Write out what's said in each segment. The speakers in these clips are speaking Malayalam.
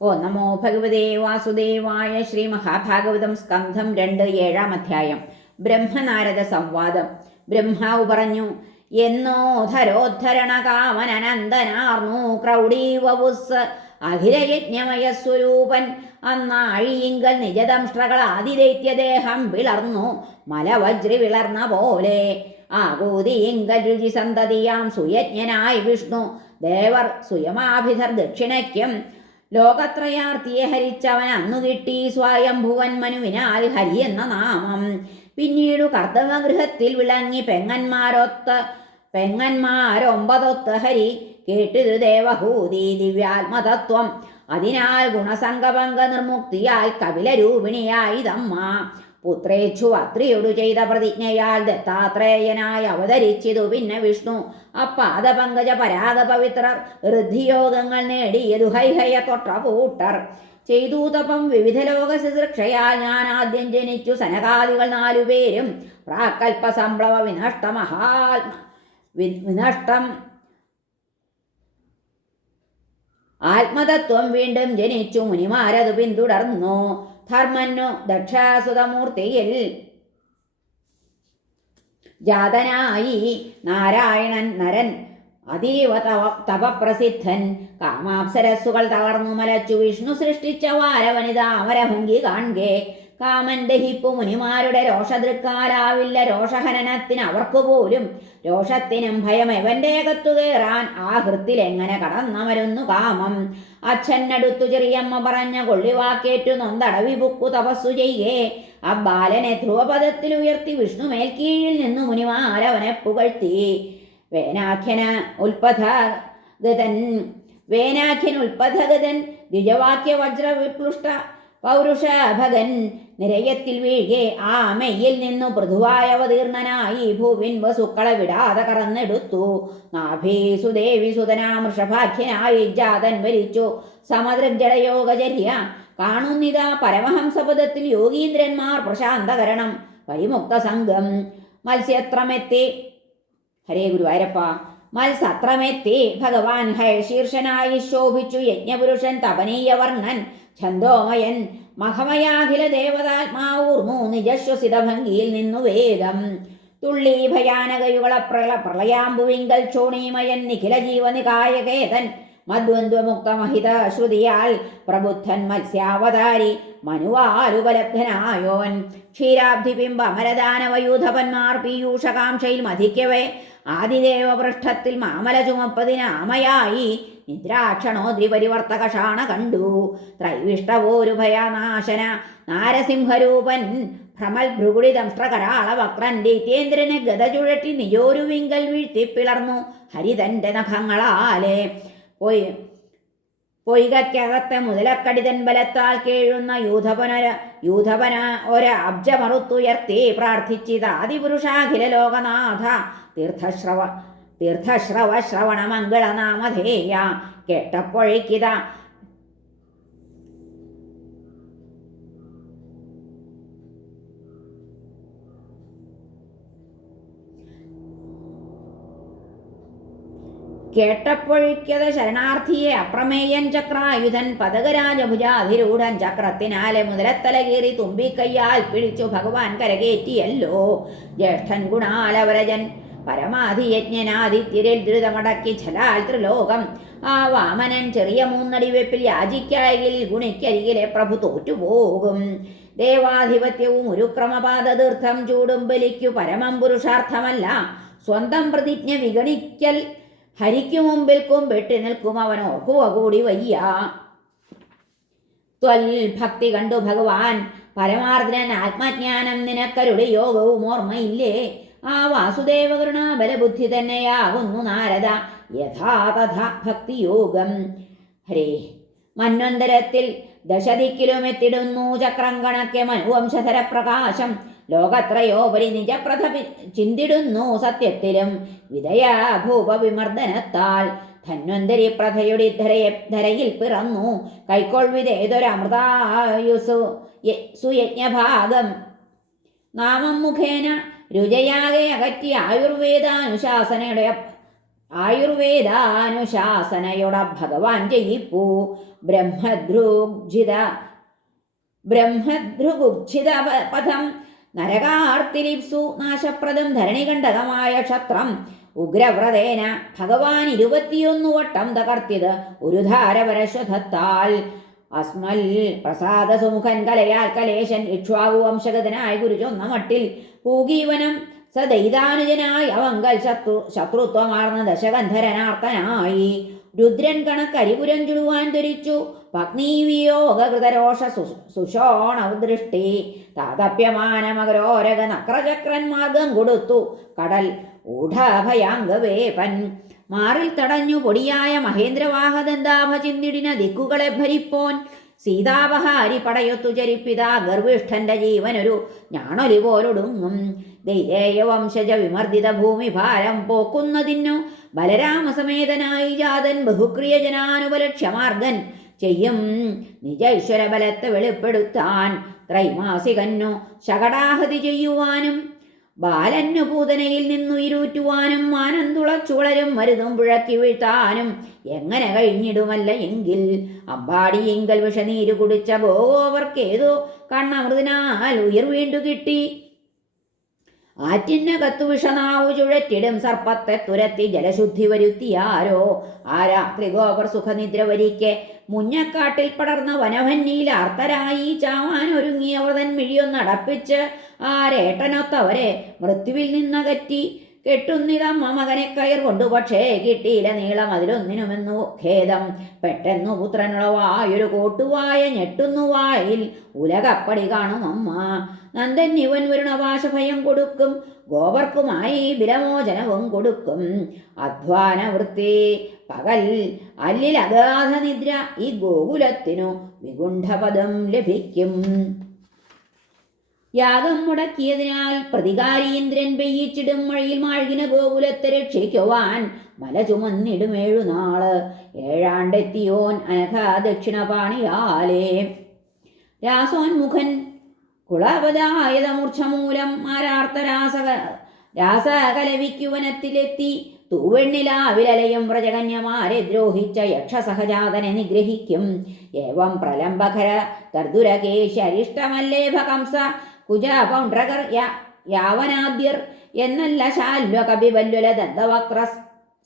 ഓ നമോ ഭഗവതേ വാസുദേവായ ശ്രീ മഹാഭാഗവതം സ്കന്ധം രണ്ട് ഏഴാം അധ്യായം. ബ്രഹ്മനാരദ സംവാദം. ബ്രഹ്മാവ് പറഞ്ഞു എന്നോ ധരോദ്ധരണ കാമനനന്ദനാർന്നു ക്രൗഡീവവുസ് അഖിലയജ്ഞമയ സ്വരൂപൻ അന്നാഴിയിങ്കൽ നിജദംഷ്ട്രകൾ ആതിദൈത്യദേഹം വിളർന്നു മലവജ്രി വിളർന്ന പോലെ. ആകൂതിയിങ്കൽ രുചി സന്തതിയാം സുയജ്ഞനായി വിഷ്ണു. ദേവർ സുയമാഭിധർ ദക്ഷിണയ്ക്കും ലോകത്രയാർത്തിയെ ഹരിച്ചവൻ അന്നു കിട്ടി സ്വയംഭുവൻ മനുവിനാൽ ഹരി എന്ന നാമം. പിന്നീടു കർത്തവഗൃഹത്തിൽ വിളങ്ങി പെങ്ങന്മാരൊത്ത് പെങ്ങന്മാരൊമ്പതൊത്ത് ഹരി കേട്ടിരു ദേവഹൂതി ദിവ്യാത്മതത്വം. അതിനാൽ ഗുണസംഗഭംഗ നിർമുക്തിയാൽ കപിലരൂപിണിയായി തമ്മ. പുത്രേച്ഛു അത്രിയോടു ചെയ്ത പ്രതിജ്ഞയാൽ ദത്താത്രേയനായി അവതരിച്ചിതു പിന്നെ വിഷ്ണു. അപ്പാദപങ്കജ പരാഗ പവിത്രർ ഋദ്ധിയോഗങ്ങൾ നേടിയതു ഹൈഹയ തൊട്ട കൂട്ടർ ചെയ്തു തപം വിവിധ ലോക ശുശ്രക്ഷയാൽ ഞാൻ ആദ്യം ജനിച്ചു. സനകാദികൾ നാലുപേരും പ്രാക്കൽപ്പ സംഭവ വിനഷ്ട മഹാത്മ വിനഷ്ടം. ആത്മതത്വം വീണ്ടും ജനിച്ചു. മുനിമാരതു പിന്തുടർന്നു. ധർമ്മന്നു ദക്ഷാസുതമൂർത്തിയിൽ. ജാതനായി നാരായണൻ നരൻ അതീവ തവ തപപ്രസിദ്ധൻ കാമാപ്സരസ്സുകൾ തകർന്നു മലച്ചു വിഷ്ണു സൃഷ്ടിച്ച വാരവനിത അമരഭംഗി കാൺകെ കാമൻ ദഹിപ്പു മുനിമാരുടെ രോഷദൃക്കാരാവില്ല രോഷഹനനത്തിന് അവർക്കു പോലും. രോഷത്തിനും ഭയം എവന്റെ അകത്തു കയറാൻ? ആ ഹൃത്തിൽ എങ്ങനെ കടന്നമരുന്നു കാമം? അച്ഛനടുത്തു ചെറിയമ്മ പറഞ്ഞ കൊള്ളിവാക്കേറ്റു നൊന്തടവി ബുക്കു തപസ്സു ചെയ്യേ. ആ ബാലനെ ധ്രുവപദത്തിൽ ഉയർത്തി വിഷ്ണു മേൽക്കീഴിൽ നിന്നു മുനിമാരവനെ പുകഴ്ത്തി. വേനാഖ്യന ഉൽപഥ ഗതൻ വേനാഖ്യൻ ഉൽപഥഗതൻ ദ്വിജവാക്യ വജ്ര വിപ്ലുഷ്ട പൗരുഷ ഭഗൻ നിരയത്തിൽ വീഴെ ആ അമ്മയിൽ നിന്നു പൃഥുവായ അവതീർണനായി ഭൂവിൻ വസുക്കളെ വിടാതെ കറന്നെടുത്തു നാഭീസുദേവി സുതനാമൃഷഭാഖ്യനായി ജാതൻ വരിച്ചു. സമദൃഗ്ജടയോഗചര്യ കാണുന്നിതാ പരമഹംസപദത്തിൽ യോഗീന്ദ്രന്മാർ പ്രശാന്തകരണം. പരിമുക്ത സംഘം മത്സ്യത്രമെത്തി. ഹരേ ഗുരുവായൂരപ്പ. മത്സത്രമെത്തി ഭഗവാൻ ഹയശീർഷനായി ശോഭിച്ചു. യജ്ഞപുരുഷൻ തപനീയവർണൻ. ഛന്തോമയൻ മഹമയാഖില ദേവതാത്മാവൂർന്നു നിജശ്വസിത ഭംഗിയിൽ നിന്നു വേദം തുള്ളി ഭയാനകയുകള പ്രള പ്രളയാമ്പുവിങ്കൽ ചോണീമയൻ നിഖില ജീവനികായകേതൻ മദ്വന്ദ്വമുക്തമഹിത ശ്രുതിയാൽ പ്രബുദ്ധൻ മത്സ്യാവതാരി മനുവാലുപലബ്ധനായോൻ ക്ഷീരാബ്ധിബിംബ അമരദാനവയൂഥപന്മാർ പീയൂഷകാംക്ഷയിൽ മധിക്കവേ ആദിദേവപൃഷ്ഠത്തിൽ മാമല ചുമപ്പതിന് ആമയായി നിദ്രാക്ഷണോദ്രിപരിവർത്തകഷാണ കണ്ടു. ത്രൈവിഷ്ടവോരു ഭയാനാശന നാരസിംഹരൂപൻ ഭ്രമൽ ഭൃഗുടി ദംഷ്ട്രകരാള വക്രൻ ദൈത്യേന്ദ്രനെ ഗത ചുഴറ്റി നിജോരു വിങ്കൽ വീഴ്ത്തി പിളർന്നു ഹരിതന്റെ നഖങ്ങളാലെ. പോയി പൊയ്കക്കകത്തെ മുതലക്കടിതൻ ബലത്താൽ കേഴുന്ന യൂഥപനര യൂഥപന ഒര അബ്ജമറുത്തുയർത്തി പ്രാർത്ഥിച്ചിതാതിപുരുഷാഖില ലോകനാഥ തീർത്ഥശ്രവ തീർത്ഥശ്രവ ശ്രവണ മംഗളനാമധേയ കേട്ടപ്പോഴേക്കിത. കേട്ടപ്പൊഴിക്കത് ശരണാർത്ഥിയെ അപ്രമേയൻ ചക്രായുധൻ പതകരാജഭുജാധിരൂഢൻ ചക്രത്തിനാലെ മുതലത്തല കീറി തുമ്പിക്കയ്യാൽ പിടിച്ചു ഭഗവാൻ കരകേറ്റിയല്ലോ. ജ്യേഷ്ഠൻ ഗുണാലവരജൻ പരമാധിയജ്ഞനാദിത്യരിൽ ദ്രുതമടക്കി ഛലാൽ ത്രിലോകം. ആ വാമനൻ ചെറിയ മൂന്നടി വെപ്പിൽ യാചിക്കായിൽ ഗുണിക്കരികിലെ പ്രഭു തോറ്റുപോകും. ദേവാധിപത്യവും ഒരു ക്രമപാദതീർത്ഥം ചൂടും ബലിക്കു പരമം പുരുഷാർത്ഥമല്ല. സ്വന്തം പ്രതിജ്ഞ വിഗണിക്കൽ ഹരിക്കു മുമ്പിൽ കുമ്പിട്ട് നിൽക്കും അവൻ ഓർക്കുക കൂടി വയ്യ. ത്വൽ ഭക്തി കണ്ടു ഭഗവാൻ പരമാർദ്ദനൻ ആത്മജ്ഞാനം നിനക്കരുടെ യോഗവും ഓർമ്മയില്ലേ? ആ വാസുദേവ കരുണാബലബുദ്ധി തന്നെയാകുന്നു നാരദ. യഥാതഥ ഭക്തിയോഗം. ഹരേ മന്വന്തരത്തിൽ ദശദിക്കിലും എത്തിടുന്നു ചക്രം കണക്കെ മനുവംശധര പ്രകാശം ലോകത്രയോപരി നിജപ്രഥ ചിന്തിടുന്നു സത്യത്തിലും വിധയാഭൂപവിമർദ്ദനത്താൽ ധന്വന്തരി പ്രഥയുടെ ധരയെ ധരയിൽ പിറന്നു. കൈക്കോൾ വിധേതൊരമൃതായുസു സുയജ്ഞഭാഗം. നാമം മുഖേന രുചയാകെ അകറ്റി ആയുർവേദാനുശാസനയുടെ ആയുർവേദാനുശാസനയുടെ ഭഗവാൻ ജയിപ്പൂ. ബ്രഹ്മദ്രുഗ്ജിത ബ്രഹ്മദ്രുഗുച്ഛിത പഥം നരകാർത്തിലിപ്സു നാശപ്രദം ധരണികണ്ഠകമായ ക്ഷത്രം ഉഗ്രവ്രതേന ഭഗവാൻ ഇരുപത്തിയൊന്നു വട്ടം തകർത്തിയത് ഒരു ധാരപരശ്വതത്താൽ അസ്മൽ പ്രസാദസുമുഖൻ കലയാൽ കലേശൻ ഇക്ഷ്വാകു വംശഗതനായ ഗുരുചൊന്ന മട്ടിൽ പൂഗീവനം സദൈതാനുജനായി അവങ്കൽ ശത്രു ശത്രുത്വമാർന്ന ദശകന്ധരനാർത്തനായി രുദ്രൻ കണക്കരിപുരം ചുടുവാൻ ധരിച്ചു. പത്നീവിയോഗൃതരോഷ സുഷോണദൃഷ്ടി താതപ്യമാനമകരോരക നക്രചക്രൻ മാർഗം കൊടുത്തു. കടൽ ഊഢഭയാംഗവേപൻ മാറിൽ തടഞ്ഞു പൊടിയായ മഹേന്ദ്രവാഹദന്താഭ ചിന്തിടിന ദിക്കുകളെ ഭരിപ്പോൻ. സീതാപഹാരി പടയൊത്തു ചരിപ്പിത ഗർവിഷ്ഠന്റെ ജീവനൊരു ഞാണൊലി പോലൊടുങ്ങും. ദൈതേയ വംശജ വിമർദ്ദിത ഭൂമി ഭാരം പോക്കുന്നതിനു ബലരാമസമേതനായി ജാതൻ ബഹുക്രിയജനാനുപലക്ഷ്യമാർഗൻ ചെയ്യും. നിജ ബലത്തെ വെളിപ്പെടുത്താൻ ത്രൈമാസികന്നു ശകടാഹതി ചെയ്യുവാനും ബാലന്നു പൂതനയിൽ നിന്നു ഇരുറ്റുവാനും മാനം തുളച്ചുളരും മരുതും പുഴക്കി വീഴ്ത്താനും എങ്ങനെ കഴിഞ്ഞിടുമല്ല എങ്കിൽ? അമ്പാടിയെങ്കൽ വിഷനീര് കുടിച്ച ബോവർക്കേതോ കണ്ണമൃതിനാൽ ഉയർവീണ്ടു കിട്ടി ആറ്റിനകത്തു വിഷനാവു ചുഴറ്റിടും സർപ്പത്തെ തുരത്തി ജലശുദ്ധി വരുത്തിയാരോ ആ രാത്രി ഗോപർ സുഖനിദ്ര വരിക്കെ. മുഞ്ഞക്കാട്ടിൽ പടർന്ന വനഭന്നിയിൽ ആർത്തരായി ചാവാൻ ഒരുങ്ങിയവർ തൻ മിഴിയൊന്നടപ്പിച്ച് ആരേട്ടനൊത്തവരെ രേട്ടനൊത്തവരെ മൃത്യുവിൽ നിന്നകറ്റി. കെട്ടുന്നിതമ്മ മകനെ കയർ കൊണ്ടു പക്ഷേ കിട്ടിയില്ല നീളം അതിലൊന്നിനുമെന്നു ഖേദം. പെട്ടെന്നു പുത്രനുളവായൊരു കോട്ടുവായ ഞെട്ടുന്നു വായിൽ ഉലകപ്പടി കാണും അമ്മ. നന്ദൻ ഇവൻ വരുണവാശഭയം കൊടുക്കും ഗോവർക്കുമായി ബിലമോചനവും കൊടുക്കും. അധ്വാന വൃത്തി പകൽ അല്ലിൽ അഗാധ നിദ്ര ഈ ഗോകുലത്തിനു വികുണ്ഠപദം ലഭിക്കും. യാഗം മുടക്കിയതിനാൽ പ്രതികാരി ഇന്ദ്രൻ പെയ്യിച്ചിടും മഴയിൽ മാഴ്കിന ഗോകുലത്തെ രക്ഷിക്കുവാൻ മല ചുമന്നിടും ഏഴുനാൾ ഏഴാണ്ടെത്തിയോൻ അനഘ ദക്ഷിണപാണിയാലേ രാസോന്മുഖൻ കുളപതായതമൂർച്ഛമൂലം ആരാർത്ഥ രാസക രാസകലവിക്കുവനത്തിലെത്തി തൂവെണ്ണിലാവിലലയും വ്രജകന്യമാരെ ദ്രോഹിച്ച യക്ഷസഹജാതനെ നിഗ്രഹിക്കും. ഏവം പ്രലംബകര കർദുരകേശരിഷ്ടമല്ലേഭ കംസ കുജ പൗണ്ഡ്രകർ യാവനാദ്യർ എന്നല്ല ശാല്വ കപിവല്ലുല ദന്തവക്ര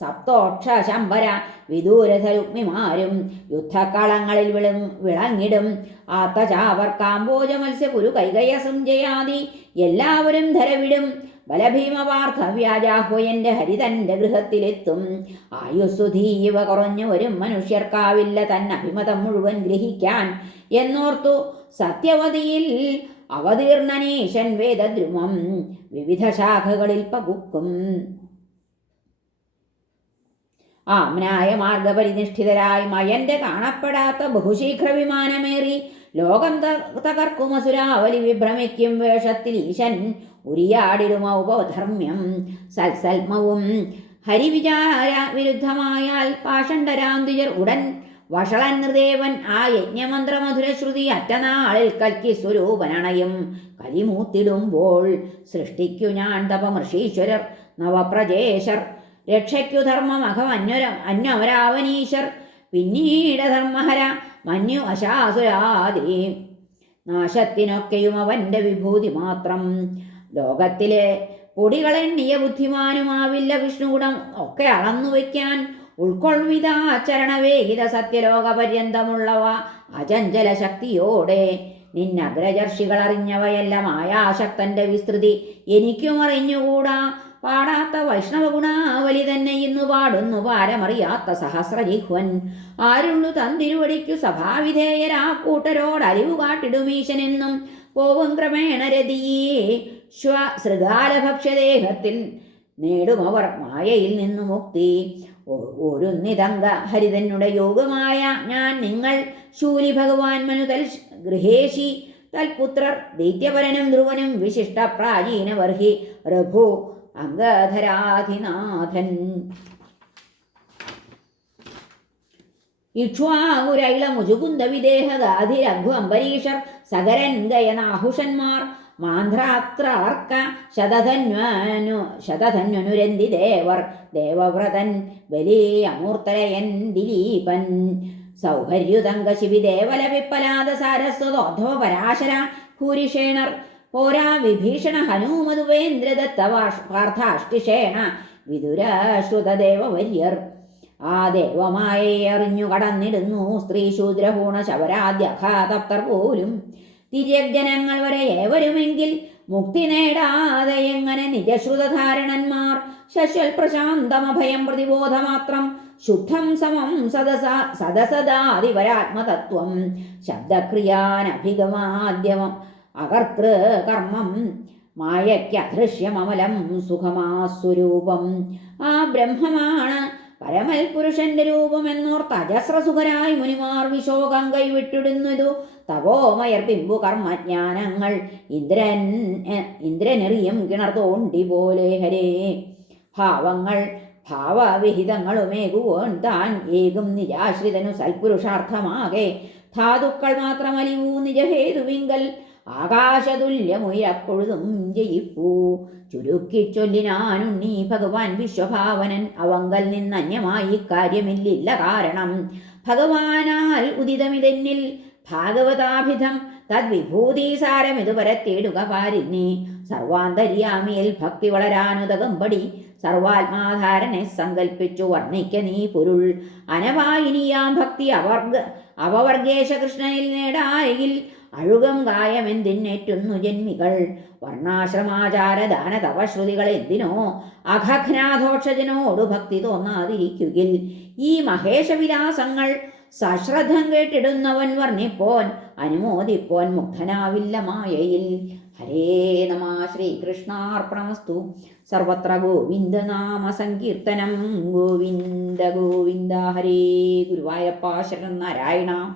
സപ്തോക്ഷ ശംബര വിദൂരധരുക്മിമാരും യുദ്ധക്കളങ്ങളിൽ വിള വിളങ്ങിടും. ആത്തചാവർ കാമ്പോജ മത്സ്യകുരു കൈകയസും ജയാതി എല്ലാവരും ധരവിടും. ബലഭീമവാർദ്ധവ്യാജാഹ്വയന്റെ ഹരിതന്റെ ഗൃഹത്തിലെത്തും. ആയുസ്സുധീവ കുറഞ്ഞു വരും മനുഷ്യർക്കാവില്ല തന്നെ തന്നഭിമതം മുഴുവൻ ഗ്രഹിക്കാൻ എന്നോർത്തു. സത്യവതിയിൽ അവതീർണനീശൻ വേദദ്രുമം വിവിധ ശാഖകളിൽ പകുക്കും. ആമ്നായ മാർഗപരിനിഷ്ഠിതരായി മയന്റെ കാണപ്പെടാത്ത ബഹുശീഘ്ര വിമാനമേറി ലോകം തകർക്കുമസുരാവലി വിഭ്രമിക്കും വേഷത്തിൽ ഈശൻ ഉരിയാടിടുമ ഉപധർമ്മ്യം. സൽസൽമവും ഹരിവിചാര വിരുദ്ധമായാൽ പാഷണ്ഡരാന്തിജർ ഉടൻ വഷളൻ നൃദേവൻ ആ യജ്ഞമന്ത്രമധുരശ്രുതി അറ്റനാളിൽ കൽക്കി സ്വരൂപനണയും കലിമൂത്തിടുമ്പോൾ സൃഷ്ടിക്കു ഞാൻ തപമൃഷീശ്വരർ നവപ്രജേശർ. രക്ഷയ്ക്കു ധർമ്മം അഖം അന്വരം അന്വരാവനീശർ. പിന്നീട് ധർമ്മഹര മഞ്ഞു അശാസുരാദി നാശത്തിനൊക്കെയും അവന്റെ വിഭൂതി മാത്രം. ലോകത്തിലെ പൊടികളെണ്ണിയ ബുദ്ധിമാനുമാവില്ല വിഷ്ണുഗുണം ഒക്കെ അളന്നു വയ്ക്കാൻ ഉൾക്കൊള്ളുവിതാചരണവേഹിത സത്യലോകപര്യന്തമുള്ളവ. അചഞ്ചല ശക്തിയോടെ നിന്നഗ്രജർഷികൾ അറിഞ്ഞവയെല്ലാം ആയാശക്തന്റെ വിസ്തൃതി എനിക്കും അറിഞ്ഞുകൂടാ പാടാത്ത വൈഷ്ണവ ഗുണാവലി തന്നെ ഇന്നു പാടുന്നു പാരമറിയാത്ത സഹസ്രജിഹ്വൻ. ആരുള്ളു തന്തിരുവടിക്കു സഭാവിധേയരാ കൂട്ടരോട് അലിവു കാട്ടിടുമീശനെന്നും പോവും ക്രമേണ രതിയേ. ശ്വ ശൃഗാലഭക്ഷ്യദേഹത്തിൽ നേടുമവർ മായയിൽ നിന്നു മുക്തി. ഒരു നിതങ്ക ഹരിതനുടെ യോഗമായ ഞാൻ നിങ്ങൾ ശൂലി ഭഗവാൻ മനുതൽ ഗൃഹേശി തൽപുത്രർ ദൈത്യപരനും ധ്രുവനും വിശിഷ്ട പ്രാചീനവർഹി രഘു അംഗധരാധിനാഥൻ. ഗാധിരഘു അംബരീഷർ സകരൻ ഗയനാഹുഷന്മാർ മാന്ത്രാക്രളർക്ക ശതധന്വനു ശതധന്വനുരന്തി ദേവർ. ദേവവ്രതൻ ബലി അമൂർത്തരയൻ ദിലീപൻ. സൗകര്യുതങ്കശിവി ദേവല വിപ്പലാദ സാരസ്വതോധവ പരാശര ഭൂരിഷേണർ. പോരാ വിഭീഷണ ഹനുമതുവേന്ദ്രദത്ത പാർത്ഥാഷ്ടിഷേണ വിദുരാശ്രുതദേവര്യർ ആ ദേവമായേ അറിഞ്ഞു കടന്നിടുന്നു സ്ത്രീശൂദ്രഹൂണ ശവരാദ്യഘാതപ്തർ പോലും. തിര്യജനങ്ങൾ വരെ ഏവരുമെങ്കിൽ മുക്തി നേടാതെ എങ്ങനെ നിജശ്രുതധാരണന്മാർ? ശശ്വൽ പ്രശാന്തമഭയം പ്രതിബോധമാത്രം ശുദ്ധം സമം സദസ സദസദാതിപരാത്മതത്വം ശബ്ദക്രിയാനഭിഗമാദ്യമം അകർത്തൃ കർമ്മം മായയ്ക്കദൃശ്യമമലം സുഖമാസ്വരൂപം. ആ ബ്രഹ്മമാണ് പരമൽ പുരുഷന്റെ രൂപമെന്നോർത്ത് അജസ്രസുഖരായി മുനിമാർ വിശോകം കൈവിട്ടിടുന്നതു. തപോമയർ പിമ്പു കർമ്മജ്ഞാനങ്ങൾ. ഇന്ദ്രൻ ഇന്ദ്രനെറിയും കിണർ തോണ്ടി പോലെ. ഹരേ. ഭാവങ്ങൾ ഭാവവിഹിതങ്ങളുമേകുവോൻ താൻ ഏകും നിരാശ്രിതനു സൽപുരുഷാർത്ഥമാകെ. ധാതുക്കൾ മാത്രമലിവൂ നിജഹേതുവിങ്കൽ. ആകാശതുല്യമുയരപ്പൊഴുതും ജയിപ്പൂ. ചുരുക്കി ചൊല്ലിനാനുണ്ണി ഭഗവാൻ വിശ്വഭാവനൻ. അവങ്കൽ നിന്നന്യമായി കാര്യമില്ലില്ല കാരണം. ഭഗവാനാൽ ഉദിതമിതെന്നിൽ ഭാഗവതാഭിധം തദ്വിഭൂതിസാരമിതു പരത്തേടുക പാരിന്നി. സർവാന്തര്യാമിയിൽ ഭക്തി വളരാനുതകമ്പടി സർവാത്മാധാരനെ സങ്കൽപ്പിച്ചു വർണിക്ക നീ പൊരുൾ. അനവായിനിയാം ഭക്തി അവർഗ അവവർഗേശ കൃഷ്ണനിൽ നേടായിൽ അഴുകം ഗായമെന്തിന്നേറ്റുന്നു ജന്മികൾ? വർണാശ്രമാചാര ദാന തപശ്രുതികൾ എന്തിനോ? അഖഘ്നാധോക്ഷജനോടു ഭക്തി തോന്നാതിരിക്കുകിൽ. ഈ മഹേശവിലാസങ്ങൾ സശ്രദ്ധം കേട്ടിടുന്നവൻ വർണിപ്പോൻ അനുമോദിപ്പോൻ മുഗ്ധനാവില്ല മായയിൽ. ഹരേ നമ ശ്രീകൃഷ്ണാർപ്പണമസ്തു. സർവത്ര ഗോവിന്ദനാമ സങ്കീർത്തനം. ഗോവിന്ദ ഗോവിന്ദ ഹരേ ഗുരുവായൂരപ്പ ശരണ നാരായണ